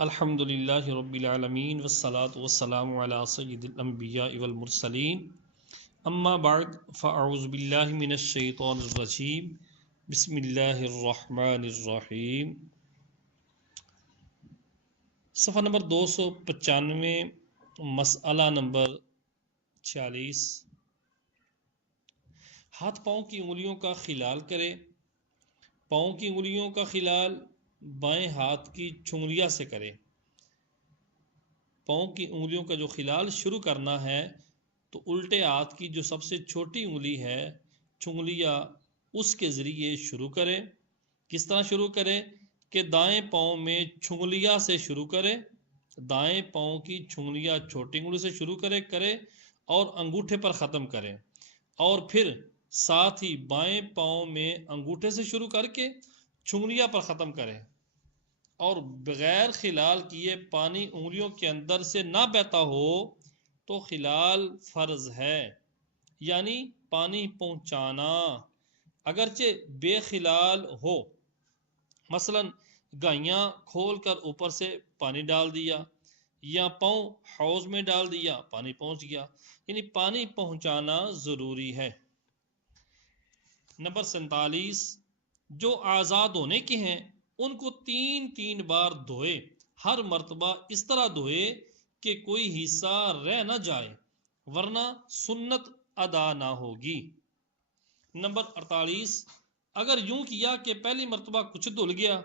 الحمد للہ رب العالمین والصلاة والسلام علی سید الانبیاء والمرسلین اما بعد فاعوذ باللہ من الشیطان الرجیم بسم اللہ الرحمن الرحیم۔ صفحہ نمبر 295، مسئلہ نمبر 46۔ ہاتھ پاؤں کی انگلیوں کا خلال کرے۔ پاؤں کی انگلیوں کا خلال بائیں ہاتھ کی چنگلیاں سے کرے۔ پاؤں کی انگلیوں کا جو خلال شروع کرنا ہے تو الٹے ہاتھ کی جو سب سے چھوٹی انگلی ہے چنگلیاں اس کے ذریعے شروع کرے۔ کس طرح شروع کرے کہ دائیں پاؤں میں چنگلیاں سے شروع کرے، دائیں پاؤں کی چنگلیاں چھوٹی انگلی سے شروع کرے اور انگوٹھے پر ختم کرے، اور پھر ساتھ ہی بائیں پاؤں میں انگوٹھے سے شروع کر کے چنگلیاں پر ختم کرے، اور بغیر خلال کیے پانی انگلیوں کے اندر سے نہ بہتا ہو تو خلال فرض ہے، یعنی پانی پہنچانا۔ اگرچہ بے خلال ہو، مثلا گائیاں کھول کر اوپر سے پانی ڈال دیا یا پاؤں حوض میں ڈال دیا، پانی پہنچ گیا، یعنی پانی پہنچانا ضروری ہے۔ نمبر 47، جو آزاد ہونے کے ہیں ان کو 3 بار دھوئے، ہر مرتبہ اس طرح دھوئے کہ کوئی حصہ رہ نہ جائے ورنہ سنت ادا نہ ہوگی۔ نمبر 48، اگر یوں کیا کہ پہلی مرتبہ کچھ دھل گیا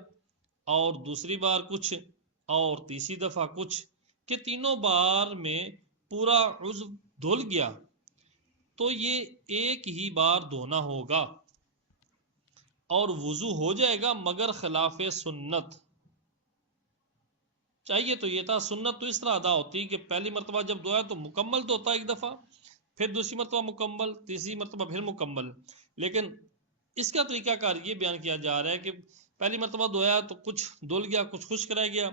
اور دوسری بار کچھ اور تیسری دفعہ کچھ، کہ تینوں بار میں پورا عضو دھل گیا تو یہ ایک ہی بار دھونا ہوگا اور وضو ہو جائے گا، مگر خلاف سنت۔ چاہیے تو یہ تھا، سنت تو اس طرح ادا ہوتی کہ پہلی مرتبہ جب دھویا تو مکمل دھوتا ایک دفعہ، پھر دوسری مرتبہ مکمل، تیسری مرتبہ پھر مکمل، لیکن اس کا طریقہ کار یہ بیان کیا جا رہا ہے کہ پہلی مرتبہ دھویا تو کچھ دھل گیا کچھ خشک رہ گیا،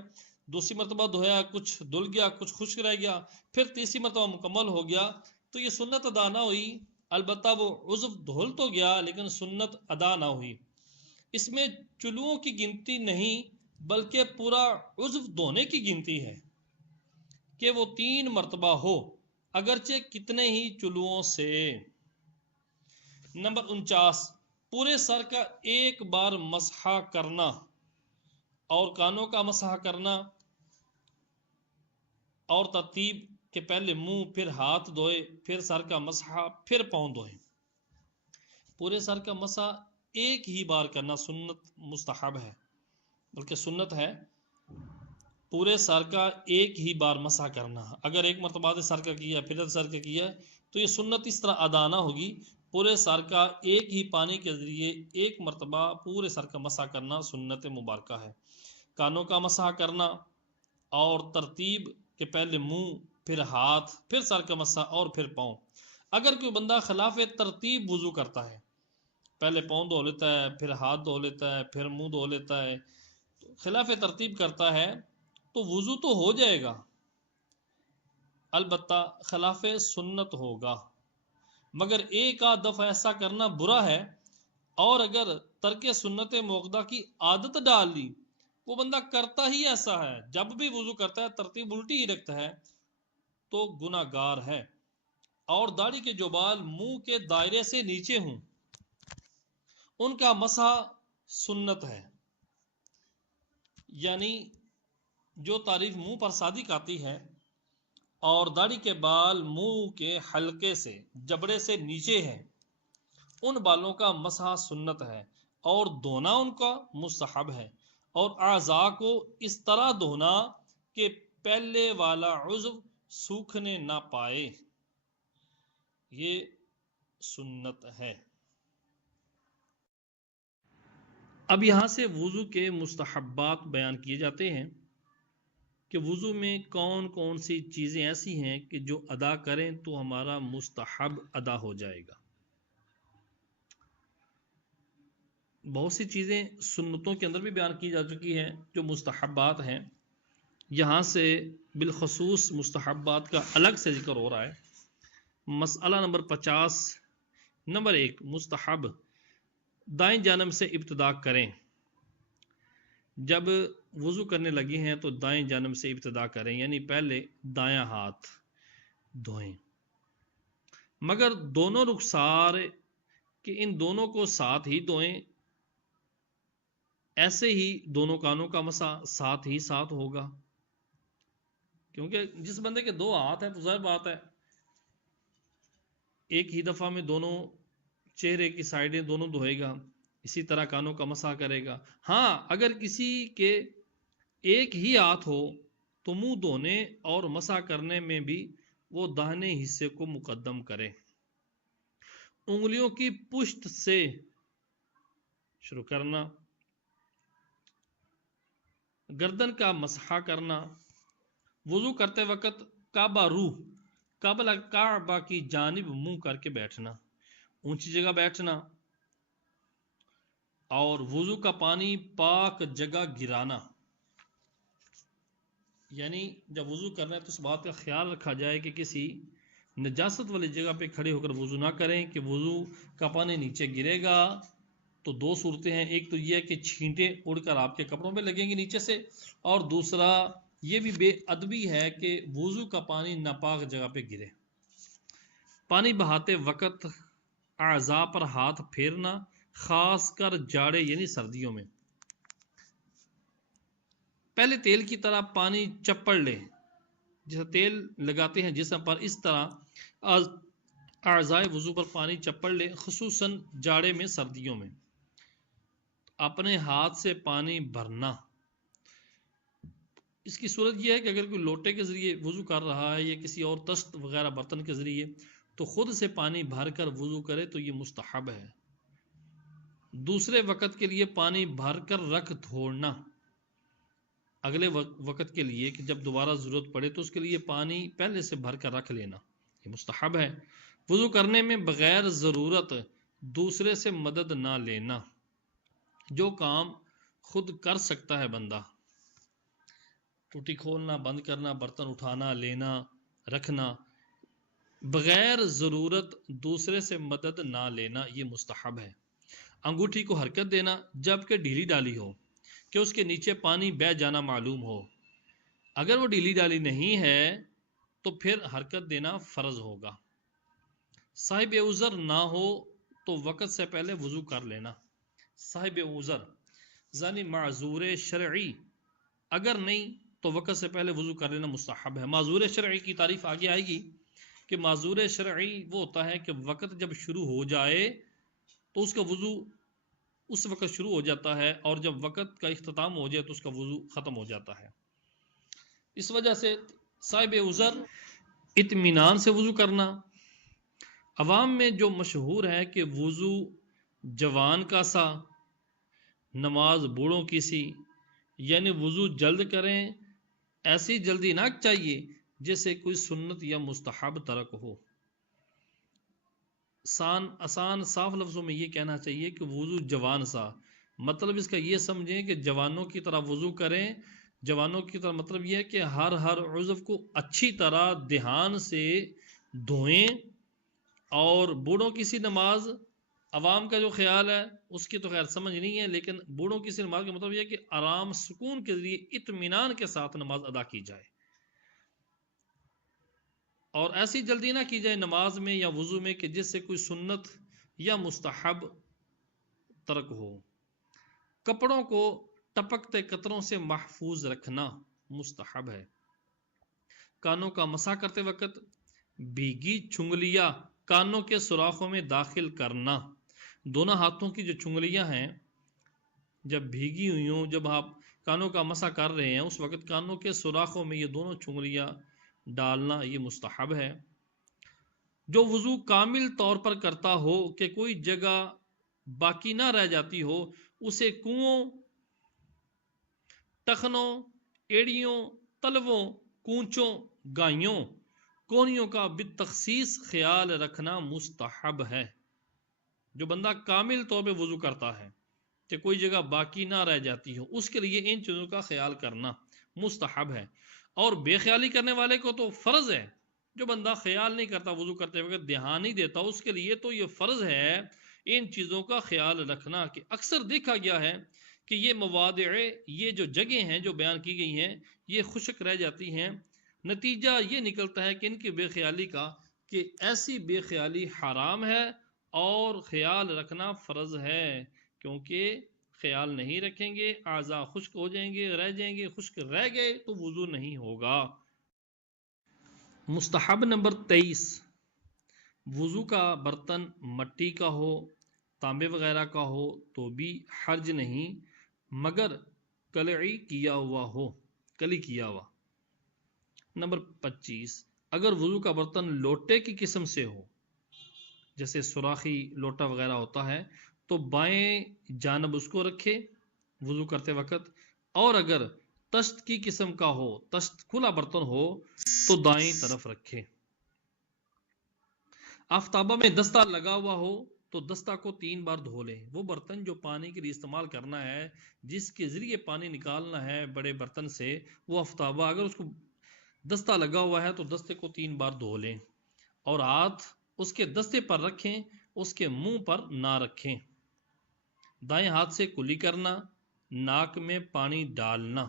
دوسری مرتبہ دھویا کچھ دھل گیا کچھ خشک رہ گیا، پھر تیسری مرتبہ مکمل ہو گیا، تو یہ سنت ادا نہ ہوئی، البتہ وہ عضو دھل تو گیا لیکن سنت ادا نہ ہوئی۔ اس میں چلوؤں کی گنتی نہیں بلکہ پورا عضو دھونے کی گنتی ہے کہ وہ 3 مرتبہ ہو، اگرچہ کتنے ہی چلوؤں سے۔ نمبر 49، پورے سر کا ایک بار مسح کرنا اور کانوں کا مسح کرنا، اور ترتیب کہ پہلے منہ پھر ہاتھ دھوئے پھر سر کا مسح پھر پاؤں دھوئے۔ پورے سر کا مسح ایک ہی بار کرنا سنت مستحب ہے، بلکہ سنت ہے پورے سر کا ایک ہی بار مسح کرنا۔ اگر ایک مرتبہ سر کا کیا پھر سر کا کیا تو یہ سنت اس طرح ادا نہ ہوگی۔ پورے سر کا ایک ہی پانی کے ذریعے ایک مرتبہ پورے سر کا مسح کرنا سنت مبارکہ ہے۔ کانوں کا مسح کرنا اور ترتیب کہ پہلے منہ پھر ہاتھ پھر سر کا مسح اور پھر پاؤں۔ اگر کوئی بندہ خلاف ترتیب وضو کرتا ہے، پہلے پاؤں دھو لیتا ہے پھر ہاتھ دھو لیتا ہے پھر منہ دھو لیتا ہے، خلاف ترتیب کرتا ہے تو وضو تو ہو جائے گا، البتہ خلاف سنت ہوگا، مگر ایک آدھ دفعہ ایسا کرنا برا ہے، اور اگر ترک سنت موقدہ کی عادت ڈال لی، وہ بندہ کرتا ہی ایسا ہے، جب بھی وضو کرتا ہے ترتیب الٹی ہی رکھتا ہے، تو گناہ گار ہے۔ اور داڑھی کے جو بال منہ کے دائرے سے نیچے ہوں ان کا مسح سنت ہے، یعنی جو تعریف منہ پر صادق آتی ہے، اور داڑھی کے بال منہ کے حلقے سے جبڑے سے نیچے ہیں ان بالوں کا مسح سنت ہے، اور دھونا ان کا مستحب ہے، اور اعضاء کو اس طرح دھونا کہ پہلے والا عضو سوکھنے نہ پائے، یہ سنت ہے۔ اب یہاں سے وضو کے مستحبات بیان کیے جاتے ہیں کہ وضو میں کون کون سی چیزیں ایسی ہیں کہ جو ادا کریں تو ہمارا مستحب ادا ہو جائے گا۔ بہت سی چیزیں سنتوں کے اندر بھی بیان کی جا چکی ہیں جو مستحبات ہیں، یہاں سے بالخصوص مستحبات کا الگ سے ذکر ہو رہا ہے۔ مسئلہ نمبر 50، نمبر 1، مستحب دائیں جانب سے ابتدا کریں۔ جب وضو کرنے لگی ہیں تو دائیں جانب سے ابتدا کریں، یعنی پہلے دایاں ہاتھ دھوئیں، مگر دونوں رخسار کہ ان دونوں کو ساتھ ہی دھوئیں، ایسے ہی دونوں کانوں کا مسح ساتھ ہی ساتھ ہوگا، کیونکہ جس بندے کے دو ہاتھ ہیں تو ظاہر بات ہے ایک ہی دفعہ میں دونوں چہرے کی سائڈیں دونوں دھوئے گا، اسی طرح کانوں کا مسح کرے گا۔ ہاں اگر کسی کے ایک ہی ہاتھ ہو تو منہ دھونے اور مسح کرنے میں بھی وہ داہنے حصے کو مقدم کرے۔ انگلیوں کی پشت سے شروع کرنا، گردن کا مسح کرنا، وضو کرتے وقت کعبہ روح قبل کعبہ کی جانب منہ کر کے بیٹھنا، اونچی جگہ بیٹھنا، اور وضو کا پانی پاک جگہ گرانا، یعنی جب وضو کرنا ہے تو اس بات کا خیال رکھا جائے کہ کسی نجاست والی جگہ پہ کھڑے ہو کر وضو نہ کریں کہ وضو کا پانی نیچے گرے گا تو دو صورتیں ہیں، ایک تو یہ ہے کہ چھینٹیں اڑ کر آپ کے کپڑوں پہ لگیں گی نیچے سے، اور دوسرا یہ بھی بے ادبی ہے کہ وضو کا پانی ناپاک جگہ پہ گرے۔ پانی بہاتے وقت اعضاء پر ہاتھ پھیرنا، خاص کر جاڑے یعنی سردیوں میں۔ پہلے تیل کی طرح پانی چپڑ لے، جیسے تیل لگاتے ہیں جسم پر اس طرح اعضاء وضو پر پانی چپڑ لے، خصوصاً جاڑے میں سردیوں میں۔ اپنے ہاتھ سے پانی بھرنا، اس کی صورت یہ ہے کہ اگر کوئی لوٹے کے ذریعے وضو کر رہا ہے یا کسی اور تشت وغیرہ برتن کے ذریعے تو خود سے پانی بھر کر وضو کرے تو یہ مستحب ہے۔ دوسرے وقت کے لیے پانی بھر کر رکھ دھوڑنا، اگلے وقت کے لیے کہ جب دوبارہ ضرورت پڑے تو اس کے لیے پانی پہلے سے بھر کر رکھ لینا، یہ مستحب ہے۔ وضو کرنے میں بغیر ضرورت دوسرے سے مدد نہ لینا، جو کام خود کر سکتا ہے بندہ، ٹوٹی کھولنا، بند کرنا، برتن اٹھانا، لینا، رکھنا، بغیر ضرورت دوسرے سے مدد نہ لینا یہ مستحب ہے۔ انگوٹھی کو حرکت دینا جبکہ ڈھیلی ڈالی ہو کہ اس کے نیچے پانی بہہ جانا معلوم ہو، اگر وہ ڈھیلی ڈالی نہیں ہے تو پھر حرکت دینا فرض ہوگا۔ صاحب عذر نہ ہو تو وقت سے پہلے وضو کر لینا۔ صاحب عذر یعنی معذور شرعی اگر نہیں تو وقت سے پہلے وضو کر لینا مستحب ہے۔ معذور شرعی کی تعریف آگے آئے گی کہ معذور شرعی وہ ہوتا ہے کہ وقت جب شروع ہو جائے تو اس کا وضو اس وقت شروع ہو جاتا ہے، اور جب وقت کا اختتام ہو جائے تو اس کا وضو ختم ہو جاتا ہے۔ اس وجہ سے صاحب عذر اطمینان سے وضو کرنا۔ عوام میں جو مشہور ہے کہ وضو جوان کا سا نماز بوڑھوں کی سی، یعنی وضو جلد کریں، ایسی جلدی نہ چاہیے جیسے کوئی سنت یا مستحب ترک ہو۔ آسان صاف لفظوں میں یہ کہنا چاہیے کہ وضو جوان سا، مطلب اس کا یہ سمجھیں کہ جوانوں کی طرح وضو کریں۔ جوانوں کی طرح مطلب یہ ہے کہ ہر عضو کو اچھی طرح دھیان سے دھوئیں، اور بوڑھوں کی سی نماز عوام کا جو خیال ہے اس کی تو خیر سمجھ نہیں ہے، لیکن بوڑھوں کی سی نماز کا مطلب یہ ہے کہ آرام سکون کے ذریعے اطمینان کے ساتھ نماز ادا کی جائے، اور ایسی جلدی نہ کی جائے نماز میں یا وضو میں کہ جس سے کوئی سنت یا مستحب ترک ہو۔ کپڑوں کو ٹپکتے قطروں سے محفوظ رکھنا مستحب ہے۔ کانوں کا مسح کرتے وقت بھیگی چنگلیاں کانوں کے سوراخوں میں داخل کرنا۔ دونوں ہاتھوں کی جو چنگلیاں ہیں جب بھیگی ہوئی ہوں، جب آپ کانوں کا مسح کر رہے ہیں اس وقت کانوں کے سوراخوں میں یہ دونوں چنگلیاں ڈالنا یہ مستحب ہے۔ جو وضو کامل طور پر کرتا ہو کہ کوئی جگہ باقی نہ رہ جاتی ہو، اسے کنووں، ٹخنوں، ایڑیوں، تلووں، کونچوں، گائیوں، کونیوں کا بالتخصیص خیال رکھنا مستحب ہے۔ جو بندہ کامل طور پہ وضو کرتا ہے کہ کوئی جگہ باقی نہ رہ جاتی ہو، اس کے لیے ان چیزوں کا خیال کرنا مستحب ہے۔ اور بے خیالی کرنے والے کو تو فرض ہے، جو بندہ خیال نہیں کرتا وضو کرتے وقت دھیان نہیں دیتا اس کے لیے تو یہ فرض ہے ان چیزوں کا خیال رکھنا، کہ اکثر دیکھا گیا ہے کہ یہ مواضع، یہ جو جگہیں ہیں جو بیان کی گئی ہیں، یہ خشک رہ جاتی ہیں. نتیجہ یہ نکلتا ہے کہ ان کی بے خیالی کا، کہ ایسی بے خیالی حرام ہے اور خیال رکھنا فرض ہے، کیونکہ خیال نہیں رکھیں گے اعضاء خشک ہو جائیں گے، رہ جائیں گے. خشک رہ گئے تو وضو نہیں ہوگا. مستحب نمبر 23، وضو کا برتن مٹی کا ہو، تانبے وغیرہ کا ہو تو بھی حرج نہیں، مگر کلعی کیا ہوا ہو، کلی کیا ہوا. نمبر 25، اگر وضو کا برتن لوٹے کی قسم سے ہو، جیسے سوراخی لوٹا وغیرہ ہوتا ہے، تو بائیں جانب اس کو رکھے وضو کرتے وقت، اور اگر تشت کی قسم کا ہو، تشت کھلا برتن ہو، تو دائیں طرف رکھے. آفتابہ میں دستہ لگا ہوا ہو تو دستہ کو 3 بار دھو لے. وہ برتن جو پانی کے لیے استعمال کرنا ہے، جس کے ذریعے پانی نکالنا ہے بڑے برتن سے، وہ آفتابہ اگر اس کو دستہ لگا ہوا ہے تو دستے کو 3 بار دھو لیں، اور ہاتھ اس کے دستے پر رکھیں، اس کے منہ پر نہ رکھیں. دائیں ہاتھ سے کلی کرنا، ناک میں پانی ڈالنا.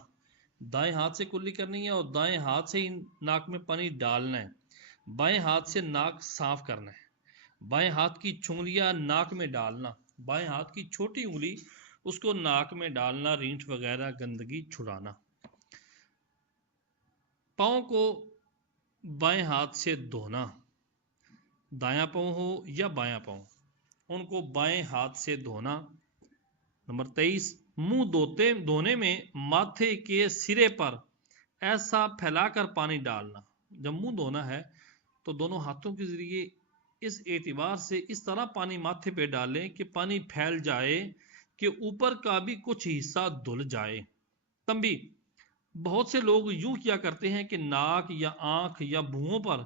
دائیں ہاتھ سے کلی کرنی ہے اور دائیں ہاتھ سے ہی ناک میں پانی ڈالنا ہے. بائیں ہاتھ سے ناک صاف کرنا ہے. بائیں ہاتھ کی چنگلیاں ناک میں ڈالنا. بائیں ہاتھ کی چھوٹی انگلی اس کو ناک میں ڈالنا، رینٹ وغیرہ گندگی چھڑانا. پاؤں کو بائیں ہاتھ سے دھونا، دایاں پاؤں ہو یا بایاں پاؤں، ان کو بائیں ہاتھ سے دھونا. نمبر 23، منہ دھونے میں ماتھے کے سرے پر ایسا پھیلا کر پانی ڈالنا. جب منہ دھونا ہے تو دونوں ہاتھوں کے ذریعے اس اعتبار سے اس طرح پانی ماتھے پہ ڈالیں کہ پانی پھیل جائے کہ اوپر کا بھی کچھ حصہ دھل جائے. تنبیہ، بہت سے لوگ یوں کیا کرتے ہیں کہ ناک یا آنکھ یا بھوؤں پر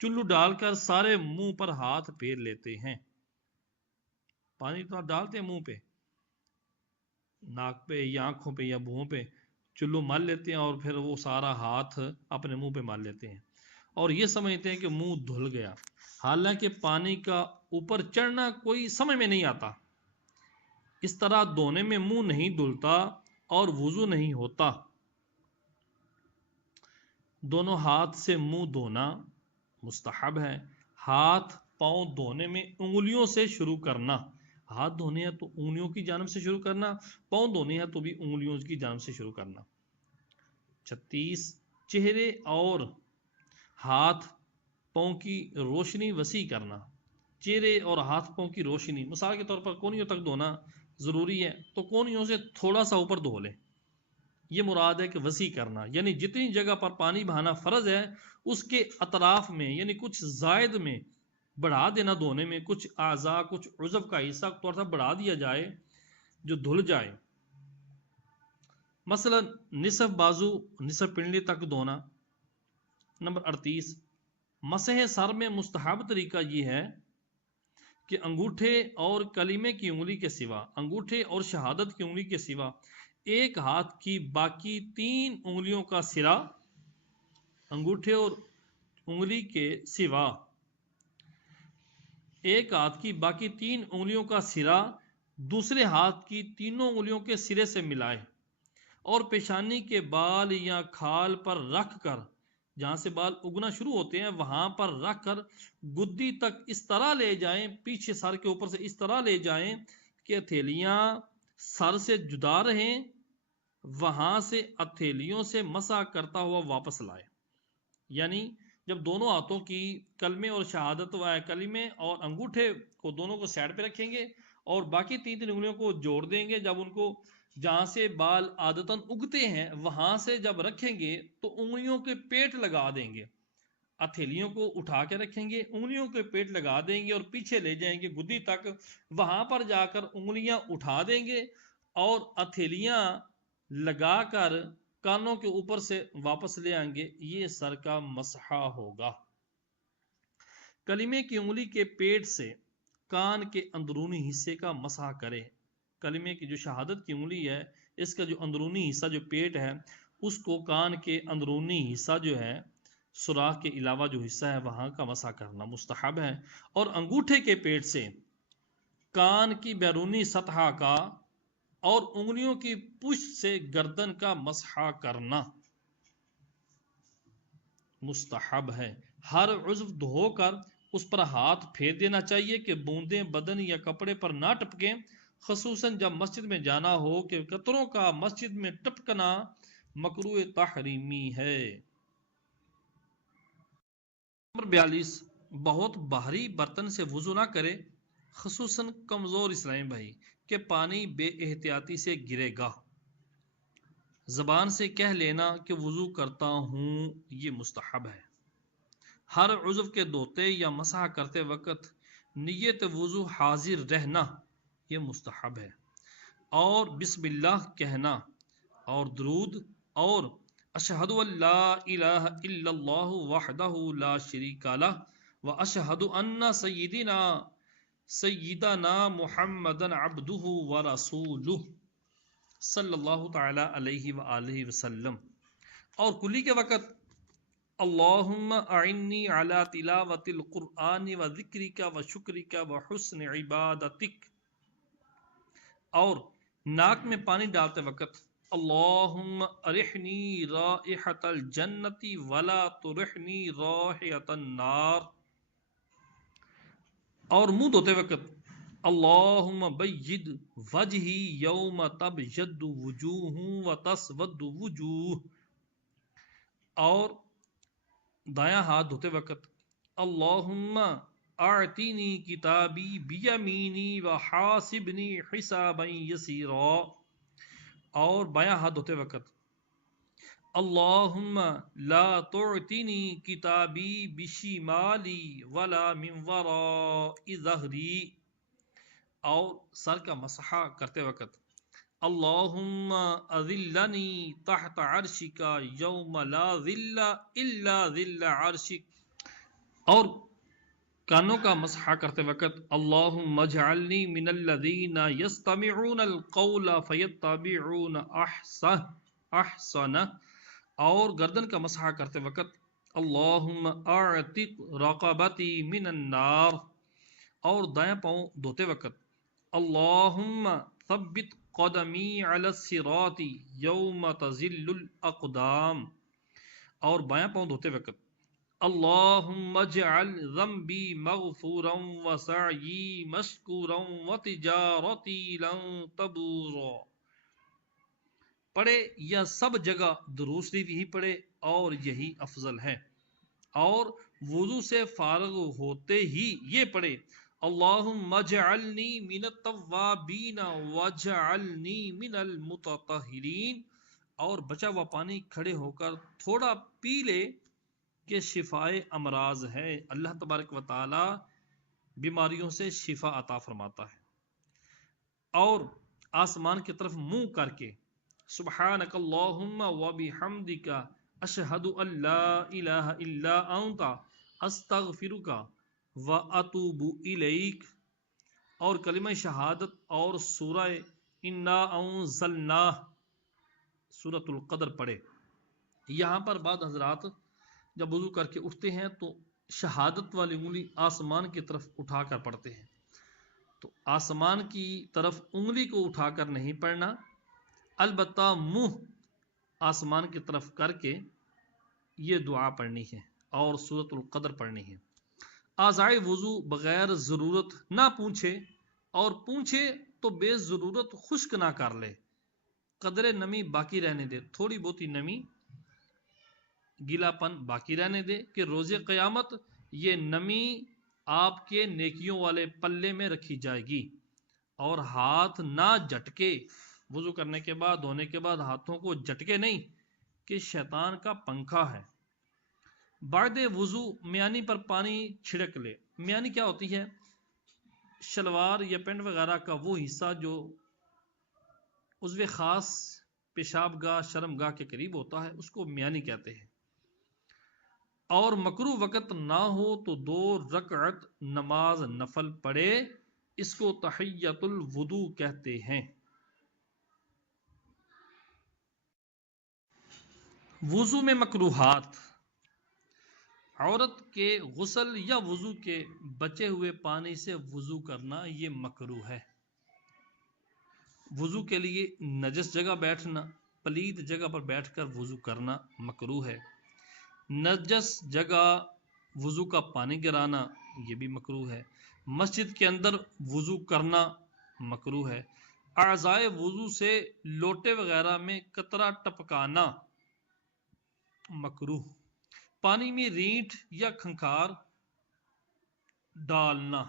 چلو ڈال کر سارے منہ پر ہاتھ پھیر لیتے ہیں. پانی تو ڈالتے ہیں منہ پہ، ناک پہ یا آنکھوں پہ یا بھوؤں پہ چلو مال لیتے ہیں، اور پھر وہ سارا ہاتھ اپنے منہ پہ مال لیتے ہیں، اور یہ سمجھتے ہیں کہ منہ دھل گیا. حالانکہ پانی کا اوپر چڑھنا کوئی سمجھ میں نہیں آتا. اس طرح دھونے میں منہ نہیں دھلتا اور وضو نہیں ہوتا. دونوں ہاتھ سے منہ دھونا مستحب ہے. ہاتھ پاؤں دھونے میں انگلیوں سے شروع کرنا. ہاتھ دھونے ہیں تو انگلیوں کی جانب سے شروع کرنا، پاؤں دھونے ہیں تو بھی انگلیوں کی جانب سے شروع کرنا. 36، چہرے اور ہاتھ پاؤں کی روشنی وسیع کرنا. چہرے اور ہاتھ پاؤں کی روشنی، مثال کے طور پر کونیوں تک دھونا ضروری ہے تو کونیوں سے تھوڑا سا اوپر دھو لیں. یہ مراد ہے کہ وسیع کرنا، یعنی جتنی جگہ پر پانی بہانا فرض ہے اس کے اطراف میں، یعنی کچھ زائد میں بڑھا دینا. دھونے میں کچھ اعضاء، کچھ عضو کا حصہ تھوڑا سا بڑھا دیا جائے جو دھل جائے. مثلا نصف بازو، نصف پنڈلی تک دھونا. نمبر 38، مسح سر میں مستحب طریقہ یہ ہے کہ انگوٹھے اور کلیمے کی انگلی کے سوا، انگوٹھے اور شہادت کی انگلی کے سوا ایک ہاتھ کی باقی 3 انگلیوں کا سرا، انگوٹھے اور انگلی کے سوا ایک ہاتھ کی باقی 3 انگلیوں کا سرا دوسرے ہاتھ کی تینوں انگلیوں کے سرے سے ملائے، اور پیشانی کے بال یا کھال پر رکھ کر، جہاں سے بال اگنا شروع ہوتے ہیں وہاں پر رکھ کر گدی تک اس طرح لے جائیں، پیچھے سر کے اوپر سے اس طرح لے جائیں کہ ہتھیلیاں سر سے جدا رہیں، وہاں سے ہتھیلیوں سے مسح کرتا ہوا واپس لائے. یعنی جب دونوں ہاتھوں کی کلمے اور شہادت و کلمے اور انگوٹھے کو دونوں کو سائڈ پہ رکھیں گے اور باقی 3 انگلیوں کو جوڑ دیں گے. جب ان کو جہاں سے بال عادتاً اگتے ہیں وہاں سے جب رکھیں گے تو انگلیوں کے پیٹ لگا دیں گے، ہتھیلیوں کو اٹھا کے رکھیں گے، انگلیوں کے پیٹ لگا دیں گے اور پیچھے لے جائیں گے گدی تک، وہاں پر جا کر انگلیاں اٹھا دیں گے اور ہتھیلیاں لگا کر کانوں کے اوپر سے واپس لے آئیں گے. یہ سر کا مسحہ ہوگا. کلمے کی انگلی کے پیٹ سے کان کے اندرونی حصے کا مسح کرے. کلمے کی جو شہادت کی انگلی ہے اس کا جو اندرونی حصہ جو پیٹ ہے اس کو کان کے اندرونی حصہ جو ہے سوراخ کے علاوہ جو حصہ ہے وہاں کا مسح کرنا مستحب ہے. اور انگوٹھے کے پیٹ سے کان کی بیرونی سطح کا اور انگلیوں کی پشت سے گردن کا مسح کرنا مستحب ہے۔ ہر عضو دھو کر اس پر ہاتھ پھیر دینا چاہیے کہ بوندیں بدن یا کپڑے پر نہ ٹپکیں، خصوصاً جب مسجد میں جانا ہو کہ قطروں کا مسجد میں ٹپکنا مکروہ تحریمی ہے۔ نمبر 42، بہت بھاری برتن سے وضو نہ کرے، خصوصاً کمزور اسلامی بھائی، کہ پانی بے احتیاطی سے گرے گا۔ زبان سے کہہ لینا کہ وضو کرتا ہوں یہ مستحب ہے۔ ہر عضو کے دھوتے یا مسح کرتے وقت نیت وضو حاضر رہنا یہ مستحب ہے، اور بسم اللہ کہنا اور درود اور اشہد ان لا الہ الا اللہ وحدہ لا شریک لہ واشہد ان سیدنا محمدن عبدہ ورسولہ صلی اللہ تعالی علیہ وآلہ وسلم، اور کلی کے وقت اللہم اعنی علی تلاوت القرآن و ذکرک و شکرک و حسن عبادتک، اور ناک میں پانی ڈالتے وقت اللہم ارحنی رائحۃ الجنت ولا ترحنی رائحۃ النار، اور منہ دھوتے وقت اللہم بید وجہی یوم تبیض وجوہ و تسود وجوہ، اور دایاں ہاتھ دھوتے وقت اللہم اعطنی کتابی بیمینی وحاسبنی حسابا یسیرا، اور بایاں ہاتھ دھوتے وقت اللہم لا تعطنی کتابی بشمالی ولا من وراء ظہری، اور سر کا مسح کرتے وقت اللہم اذلنی تحت عرشک یوم لا ذل الا ذل عرشک، اور کانوں کا مسح کرتے وقت اللہم اجعلنی من الذین یستمعون القول فیتبعون احسنہ، اور گردن کا مسح کرتے وقت اللہم اعتق رقبتی من النار، اور دایاں پاؤں دھوتے وقت اللہم ثبت قدمی علی الصراط یوم تزل الاقدام، اور بایاں پاؤں دھوتے وقت اللہم اجعل ذنبی مغفورا وسعی مشکورا وتجارتی لن تبورا، پڑھے یا سب جگہ درود شریف ہی پڑھے اور یہی افضل ہے، اور وضو سے فارغ ہوتے ہی یہ پڑھے اللہم اجعلنی من التوابین واجعلنی من المتطہرین، اور بچا ہوا پانی کھڑے ہو کر تھوڑا پی لے کہ شفائے امراض ہے، اللہ تبارک و تعالی بیماریوں سے شفا عطا فرماتا ہے، اور آسمان کی طرف منہ کر کے سبحانک اللہم وبحمدک اشہد ان لا الہ الا انت استغفرک واتوب الیک، اور کلمہ شہادت اور سورہ انا انزلناہ سورۃ القدر پڑھے۔ یہاں پر بعض حضرات جب وضو کر کے اٹھتے ہیں تو شہادت والی انگلی آسمان کی طرف اٹھا کر پڑھتے ہیں، تو آسمان کی طرف انگلی کو اٹھا کر نہیں پڑھنا، البتہ منہ آسمان کی طرف کر کے یہ دعا پڑھنی ہے اور سورۃ القدر پڑھنی ہے۔ اعضائے وضو بغیر ضرورت نہ پونچھے، اور پونچھے تو بے ضرورت خشک نہ کر لے، قدرے نمی باقی رہنے دے، تھوڑی بہتی نمی گیلا پن باقی رہنے دے کہ روز قیامت یہ نمی آپ کے نیکیوں والے پلے میں رکھی جائے گی، اور ہاتھ نہ جھٹکے، وضو کرنے کے بعد دھونے کے بعد ہاتھوں کو جھٹکے نہیں کہ شیطان کا پنکھا ہے۔ بعد وضو میانی پر پانی چھڑک لے۔ میانی کیا ہوتی ہے؟ شلوار یا پینٹ وغیرہ کا وہ حصہ جو عضو خاص پیشاب گاہ شرم گاہ کے قریب ہوتا ہے اس کو میانی کہتے ہیں، اور مکروہ وقت نہ ہو تو 2 رکعت نماز نفل پڑھے، اس کو تحیۃ الوضو کہتے ہیں۔ وضو میں مکروہات، عورت کے غسل یا وضو کے بچے ہوئے پانی سے وضو کرنا یہ مکروہ ہے۔ وضو کے لیے نجس جگہ بیٹھنا، پلید جگہ پر بیٹھ کر وضو کرنا مکروہ ہے۔ نجس جگہ وضو کا پانی گرانا یہ بھی مکروہ ہے۔ مسجد کے اندر وضو کرنا مکروہ ہے۔ اعضائے وضو سے لوٹے وغیرہ میں قطرہ ٹپکانا مکروہ۔ پانی میں رینٹ یا کھنکار ڈالنا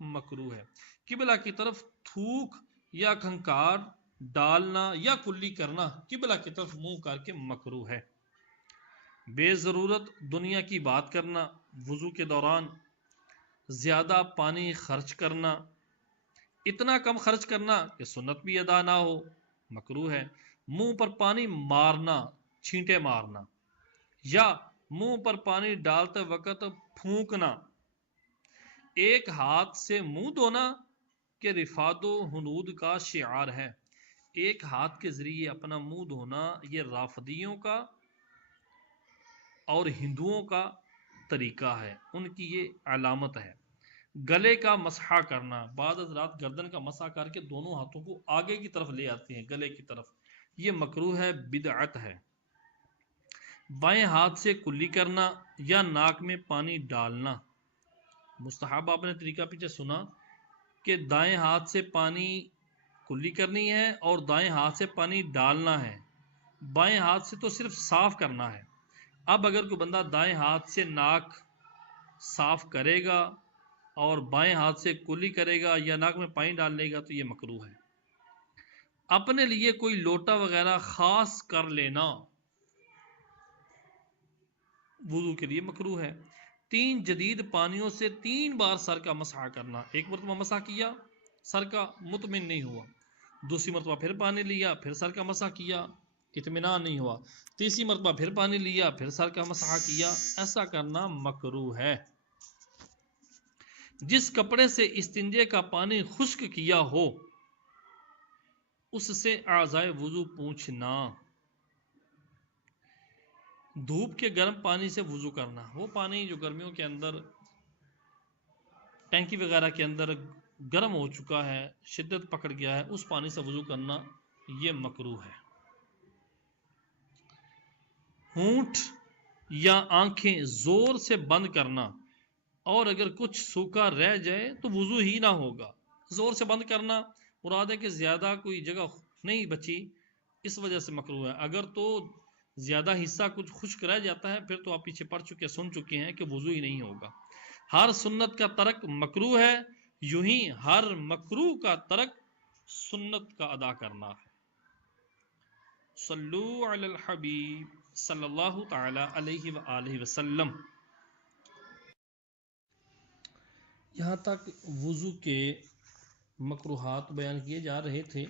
مکروہ ہے۔ قبلہ کی طرف تھوک یا کھنکار ڈالنا یا کلی کرنا قبلہ کی طرف منہ کر کے مکروہ ہے۔ بے ضرورت دنیا کی بات کرنا وضو کے دوران، زیادہ پانی خرچ کرنا، اتنا کم خرچ کرنا کہ سنت بھی ادا نہ ہو مکروہ ہے۔ منہ پر پانی مارنا، چھینٹے مارنا یا منہ پر پانی ڈالتے وقت پھونکنا، ایک ہاتھ سے منہ دھونا کہ رفاد و حنود کا شعار ہے۔ ایک ہاتھ کے ذریعے اپنا منہ دھونا یہ رافضیوں کا اور ہندوؤں کا طریقہ ہے، ان کی یہ علامت ہے۔ گلے کا مسح کرنا، بعض حضرات گردن کا مسح کر کے دونوں ہاتھوں کو آگے کی طرف لے آتے ہیں گلے کی طرف، یہ مکروہ ہے، بدعت ہے۔ بائیں ہاتھ سے کلی کرنا یا ناک میں پانی ڈالنا مستحب۔ آپ نے طریقہ پیچھے سنا کہ دائیں ہاتھ سے پانی کلی کرنی ہے اور دائیں ہاتھ سے پانی ڈالنا ہے، بائیں ہاتھ سے تو صرف صاف کرنا ہے۔ اب اگر کوئی بندہ دائیں ہاتھ سے ناک صاف کرے گا اور بائیں ہاتھ سے کلی کرے گا یا ناک میں پانی ڈال لے گا تو یہ مکروہ ہے۔ اپنے لیے کوئی لوٹا وغیرہ خاص کر لینا وضو کے لیے مکروہ ہے۔ 3 جدید پانیوں سے 3 بار سر کا مسح کرنا، ایک مرتبہ مسح کیا سر کا مطمئن نہیں ہوا، دوسری مرتبہ پھر پانی لیا پھر سر کا مسح کیا اطمینان نہیں ہوا، تیسری مرتبہ پھر پانی لیا پھر سر کا مسح کیا، ایسا کرنا مکروہ ہے۔ جس کپڑے سے استنجے کا پانی خشک کیا ہو اس سے اعضائے وضو پوچھنا۔ دھوپ کے گرم پانی سے وضو کرنا، وہ پانی جو گرمیوں کے اندر ٹینکی وغیرہ کے اندر گرم ہو چکا ہے، شدت پکڑ گیا ہے، اس پانی سے وضو کرنا یہ مکروہ ہے۔ ہونٹ یا آنکھیں زور سے بند کرنا اور اگر کچھ سوکھا رہ جائے تو وضو ہی نہ ہوگا۔ زور سے بند کرنا مراد ہے کہ زیادہ کوئی جگہ نہیں بچی اس وجہ سے مکروہ ہے، اگر تو زیادہ حصہ کچھ خشک رہ جاتا ہے پھر تو آپ پیچھے پڑ چکے سن چکے ہیں کہ وضو ہی نہیں ہوگا۔ ہر سنت کا ترک مکروہ ہے، یوں ہی ہر مکروہ کا ترک سنت کا ادا کرنا ہے۔ صلو علی الحبیب صلی اللہ تعالی علیہ وآلہ وسلم۔ یہاں تک وضو کے مکروہات بیان کیے جا رہے تھے۔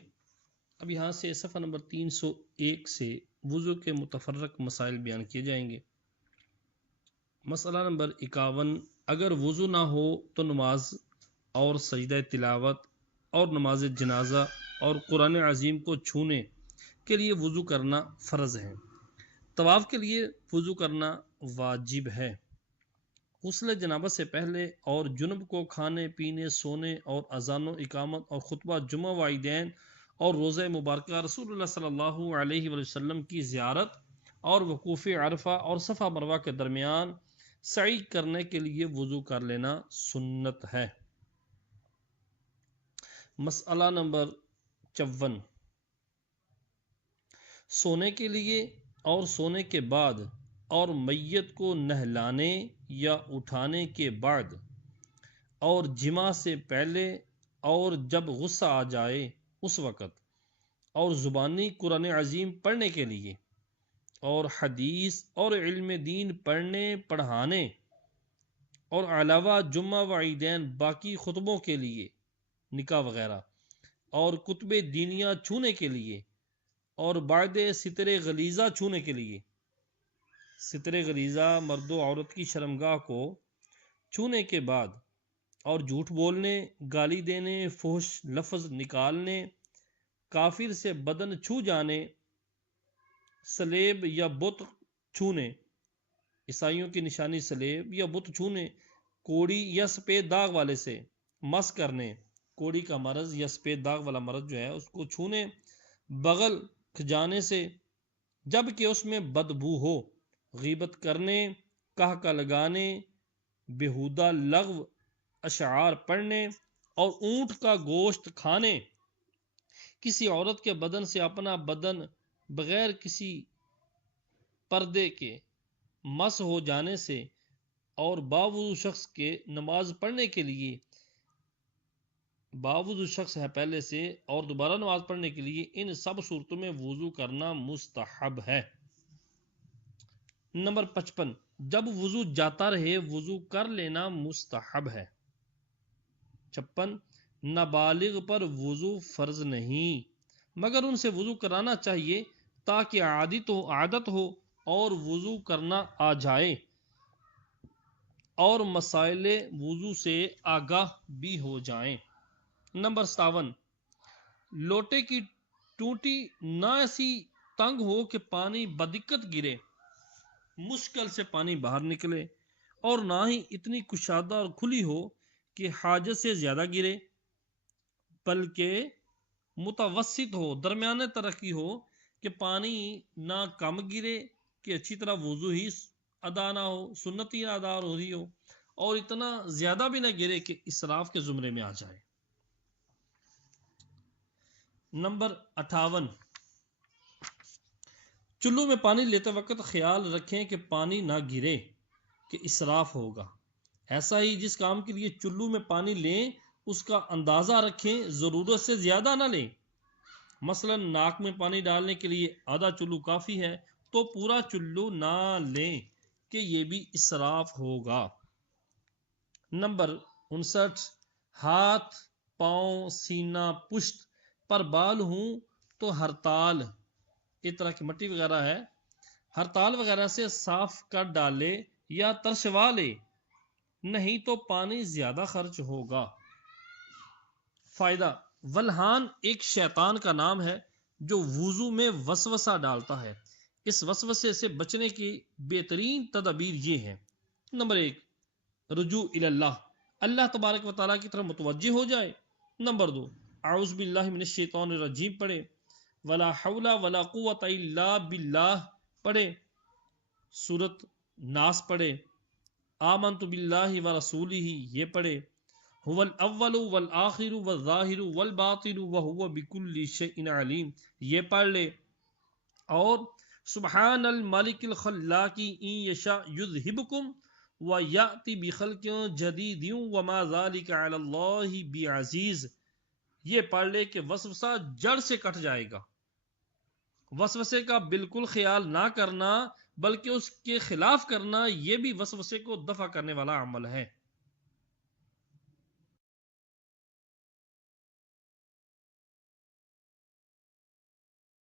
اب یہاں سے صفحہ نمبر 301 سے وضو کے متفرق مسائل بیان کیے جائیں گے۔ مسئلہ نمبر 51، اگر وضو نہ ہو تو نماز اور سجدہ تلاوت اور نماز جنازہ اور قرآن عظیم کو چھونے کے لیے وضو کرنا فرض ہے۔ طواف کے لیے وضو کرنا واجب ہے۔ غسل جنابت سے پہلے اور جنب کو کھانے پینے سونے اور اذان و اقامت اور خطبہ جمعہ و عیدین اور روزہ مبارکہ رسول اللہ صلی اللہ علیہ وآلہ وسلم کی زیارت اور وقوف عرفہ اور صفا مروہ کے درمیان سعی کرنے کے لیے وضو کر لینا سنت ہے۔ مسئلہ نمبر 54، سونے کے لیے اور سونے کے بعد اور میت کو نہلانے یا اٹھانے کے بعد اور جماع سے پہلے اور جب غصہ آ جائے اس وقت اور زبانی قرآن عظیم پڑھنے کے لیے اور حدیث اور علم دین پڑھنے پڑھانے اور علاوہ جمعہ و عیدین باقی خطبوں کے لیے نکاح وغیرہ اور کتب دینیہ چھونے کے لیے اور بعد ستر غلیظہ چھونے کے لیے، ستر غلیظہ مرد و عورت کی شرمگاہ کو چھونے کے بعد اور جھوٹ بولنے، گالی دینے، فحش لفظ نکالنے، کافر سے بدن چھو جانے، سلیب یا بت چھونے، عیسائیوں کی نشانی سلیب یا بت چھونے، کوڑی یا سفید داغ والے سے مس کرنے، کوڑی کا مرض یا سفید داغ والا مرض جو ہے اس کو چھونے، بغل کھجانے سے جبکہ اس میں بدبو ہو، غیبت کرنے، کہکہ لگانے، بیہودہ لغو اشعار پڑھنے اور اونٹ کا گوشت کھانے، کسی عورت کے بدن سے اپنا بدن بغیر کسی پردے کے مس ہو جانے سے اور باوضو شخص کے نماز پڑھنے کے لیے باوضو شخص ہے پہلے سے اور دوبارہ نماز پڑھنے کے لیے، ان سب صورتوں میں وضو کرنا مستحب ہے۔ نمبر 55، جب وضو جاتا رہے وضو کر لینا مستحب ہے۔ 56، نابالغ پر وضو فرض نہیں مگر ان سے وضو کرانا چاہیے تاکہ عادت ہو اور وضو کرنا آ جائے اور مسائل وضو سے آگاہ بھی ہو جائیں۔ نمبر 57، لوٹے کی ٹوٹی نہ ایسی تنگ ہو کہ پانی بدقت گرے، مشکل سے پانی باہر نکلے، اور نہ ہی اتنی کشادہ اور کھلی ہو کہ حاجت سے زیادہ گرے، بلکہ متوسط ہو، درمیانے ترقی ہو کہ پانی نہ کم گرے کہ اچھی طرح وضو ہی ادا نہ ہو، سنت ہی ادا ہو رہی ہو، اور اتنا زیادہ بھی نہ گرے کہ اسراف کے زمرے میں آ جائے۔ نمبر 58، چلو میں پانی لیتے وقت خیال رکھیں کہ پانی نہ گرے کہ اسراف ہوگا۔ ایسا ہی جس کام کے لیے چلو میں پانی لیں اس کا اندازہ رکھیں، ضرورت سے زیادہ نہ لیں۔ مثلا ناک میں پانی ڈالنے کے لیے آدھا چلو کافی ہے تو پورا چلو نہ لیں کہ یہ بھی اسراف ہوگا۔ نمبر 59، ہاتھ، پاؤں، سینہ، پشت پر بال ہوں تو ہرتال، اس طرح کی مٹی وغیرہ ہے، ہرتال وغیرہ سے صاف کر ڈالے یا ترشوا لے، نہیں تو پانی زیادہ خرچ ہوگا۔ فائدہ، ولہان ایک شیطان کا نام ہے جو وضو میں وسوسہ ڈالتا ہے۔ اس وسوسے سے بچنے کی بہترین تدابیر یہ ہیں۔ نمبر 1، رجوع اللہ، اللہ تبارک و تعالیٰ کی طرف متوجہ ہو جائے۔ نمبر 2، اعوذ باللہ من الشیطان الرجیم پڑھے، ولا حول ولا قوت الا باللہ پڑھے، سورۃ ناس پڑھے، آمنت باللہ ورسولہ یہ پڑھے، هو الاول والآخر والظاہر والباطن وهو بكل شیء علیم یہ پڑھ لے، اور سبحان الملک الخلاق ان یشاء یذہبکم ویأتی بخلق جدید وما ذلک علی اللہ بعزیز یہ پڑھ لے کہ وسوسہ جڑ سے کٹ جائے گا۔ وسوسے کا بالکل خیال نہ کرنا بلکہ اس کے خلاف کرنا یہ بھی وسوسے کو دفع کرنے والا عمل ہے۔